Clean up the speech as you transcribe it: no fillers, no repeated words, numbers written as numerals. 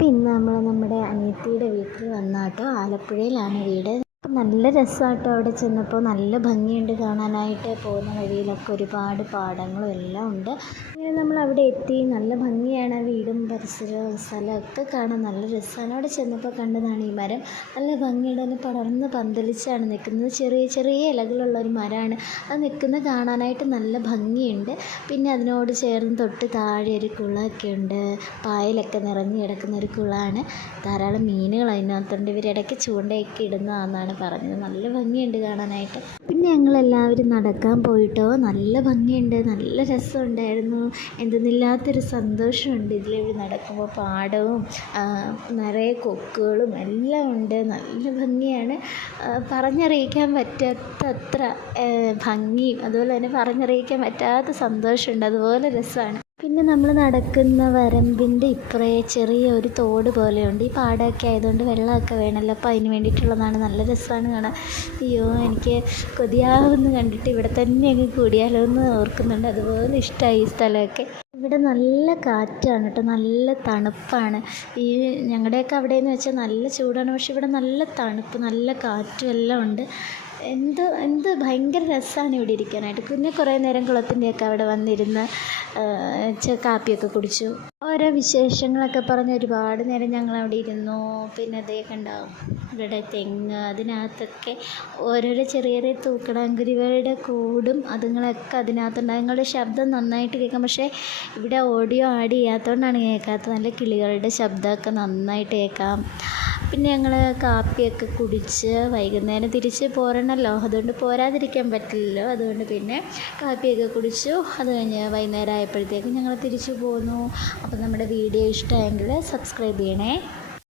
അപ്പോൾ ഇന്ന് നമ്മൾ നമ്മുടെ അനിയത്തിയുടെ വീട്ടിൽ വന്നാട്ടോ. ആലപ്പുഴയിലാണ് വീട്. അപ്പം നല്ല രസമാട്ടോ. അവിടെ ചെന്നപ്പോൾ നല്ല ഭംഗിയുണ്ട് കാണാനായിട്ട്. പോകുന്ന വഴിയിലൊക്കെ ഒരുപാട് പാടങ്ങളും എല്ലാം ഉണ്ട്. അങ്ങനെ നമ്മൾ അവിടെ എത്തി. നല്ല ഭംഗിയാണ് വീടും പരിസരവും സ്ഥലമൊക്കെ കാണാൻ നല്ല രസമാണ്. അവിടെ ചെന്നപ്പോൾ കണ്ടതാണ് ഈ മരം. നല്ല ഭംഗിയുടെ തന്നെ പടർന്ന് പന്തലിച്ചാണ് നിൽക്കുന്നത്. ചെറിയ ചെറിയ ഇലകളുള്ള ഒരു മരമാണ്. അത് നിൽക്കുന്നത് കാണാനായിട്ട് നല്ല ഭംഗിയുണ്ട്. പിന്നെ അതിനോട് ചേർന്ന് തൊട്ട് താഴെ ഒരു കുളമൊക്കെ ഉണ്ട്. പായലൊക്കെ നിറഞ്ഞു കിടക്കുന്ന ഒരു കുളമാണ്. ധാരാളം മീനുകൾ അതിനകത്തുണ്ട്. ഇവരിടയ്ക്ക് ചൂണ്ടയൊക്കെ ഇടുന്നതാണെന്നാണ് പറഞ്ഞത്. നല്ല ഭംഗിയുണ്ട് കാണാനായിട്ട്. പിന്നെ ഞങ്ങളെല്ലാവരും നടക്കാൻ പോയിട്ടോ. നല്ല ഭംഗിയുണ്ട്, നല്ല രസമുണ്ടായിരുന്നു. എന്തെന്നില്ലാത്തൊരു സന്തോഷമുണ്ട് ഇതിലൂടെ നടക്കുമ്പോൾ. പാടവും നിറയെ കൊക്കുകളും എല്ലാം ഉണ്ട്. നല്ല ഭംഗിയാണ്. പറഞ്ഞറിയിക്കാൻ പറ്റാത്തത്ര ഭംഗിയും അതുപോലെ തന്നെ പറഞ്ഞറിയിക്കാൻ പറ്റാത്ത സന്തോഷമുണ്ട്. അതുപോലെ രസമാണ്. പിന്നെ നമ്മൾ നടക്കുന്ന വരമ്പിൻ്റെ ഇപ്പുറേ ചെറിയ ഒരു തോട് പോലെയുണ്ട്. ഈ പാടമൊക്കെ ആയതുകൊണ്ട് വെള്ളമൊക്കെ വേണമല്ലോ. അപ്പോൾ അതിന് വേണ്ടിയിട്ടുള്ളതാണ്. നല്ല രസമാണ് കാണാൻ. അയ്യോ, എനിക്ക് കൊതിയാവുമെന്ന് കണ്ടിട്ട് ഇവിടെ തന്നെ അങ്ങ് കൂടിയാലോ എന്ന് ഓർക്കുന്നുണ്ട്. അതുപോലെ ഇഷ്ടമായി ഈ സ്ഥലമൊക്കെ. ഇവിടെ നല്ല കാറ്റാണ് കേട്ടോ. നല്ല തണുപ്പാണ്. ഈ ഞങ്ങളുടെയൊക്കെ അവിടെയെന്ന് വെച്ചാൽ നല്ല ചൂടാണ്. പക്ഷെ ഇവിടെ നല്ല തണുപ്പ്, നല്ല കാറ്റും എല്ലാം ഉണ്ട്. എന്ത് ഭയങ്കര രസമാണ് ഇവിടെ ഇരിക്കാനായിട്ട്. പിന്നെ കുറേ നേരം കുളത്തിൻ്റെയൊക്കെ അവിടെ വന്നിരുന്ന് കാപ്പിയൊക്കെ കുടിച്ചു. ഓരോ വിശേഷങ്ങളൊക്കെ പറഞ്ഞ് ഒരുപാട് നേരം ഞങ്ങളവിടെ ഇരുന്നു. പിന്നെ അതേക്കെ ഉണ്ടാവും ഇവിടെ തെങ്ങ്, അതിനകത്തൊക്കെ ഓരോരോ ചെറിയ ചെറിയ തൂക്കണാങ്കുരുവികളുടെ കൂടും അതുങ്ങളൊക്കെ അതിനകത്തുണ്ട്. അതുങ്ങളുടെ ശബ്ദം നന്നായിട്ട് കേൾക്കാം. പക്ഷേ ഇവിടെ ഓഡിയോ ആഡ് ചെയ്യാത്തതുകൊണ്ടാണ് കേൾക്കാത്തത്. നല്ല കിളികളുടെ ശബ്ദമൊക്കെ നന്നായിട്ട് കേൾക്കാം. പിന്നെ ഞങ്ങൾ കാപ്പിയൊക്കെ കുടിച്ച് വൈകുന്നേരം തിരിച്ച് പോരണമല്ലോ. അതുകൊണ്ട് പോരാതിരിക്കാൻ പറ്റില്ലല്ലോ. അതുകൊണ്ട് പിന്നെ കാപ്പിയൊക്കെ കുടിച്ചു. അത് കഴിഞ്ഞ് വൈകുന്നേരം ആയപ്പോഴത്തേക്കും ഞങ്ങൾ തിരിച്ചു പോന്നു. അപ്പോൾ നമ്മുടെ വീഡിയോ ഇഷ്ടമായെങ്കിൽ സബ്സ്ക്രൈബ് ചെയ്യണേ.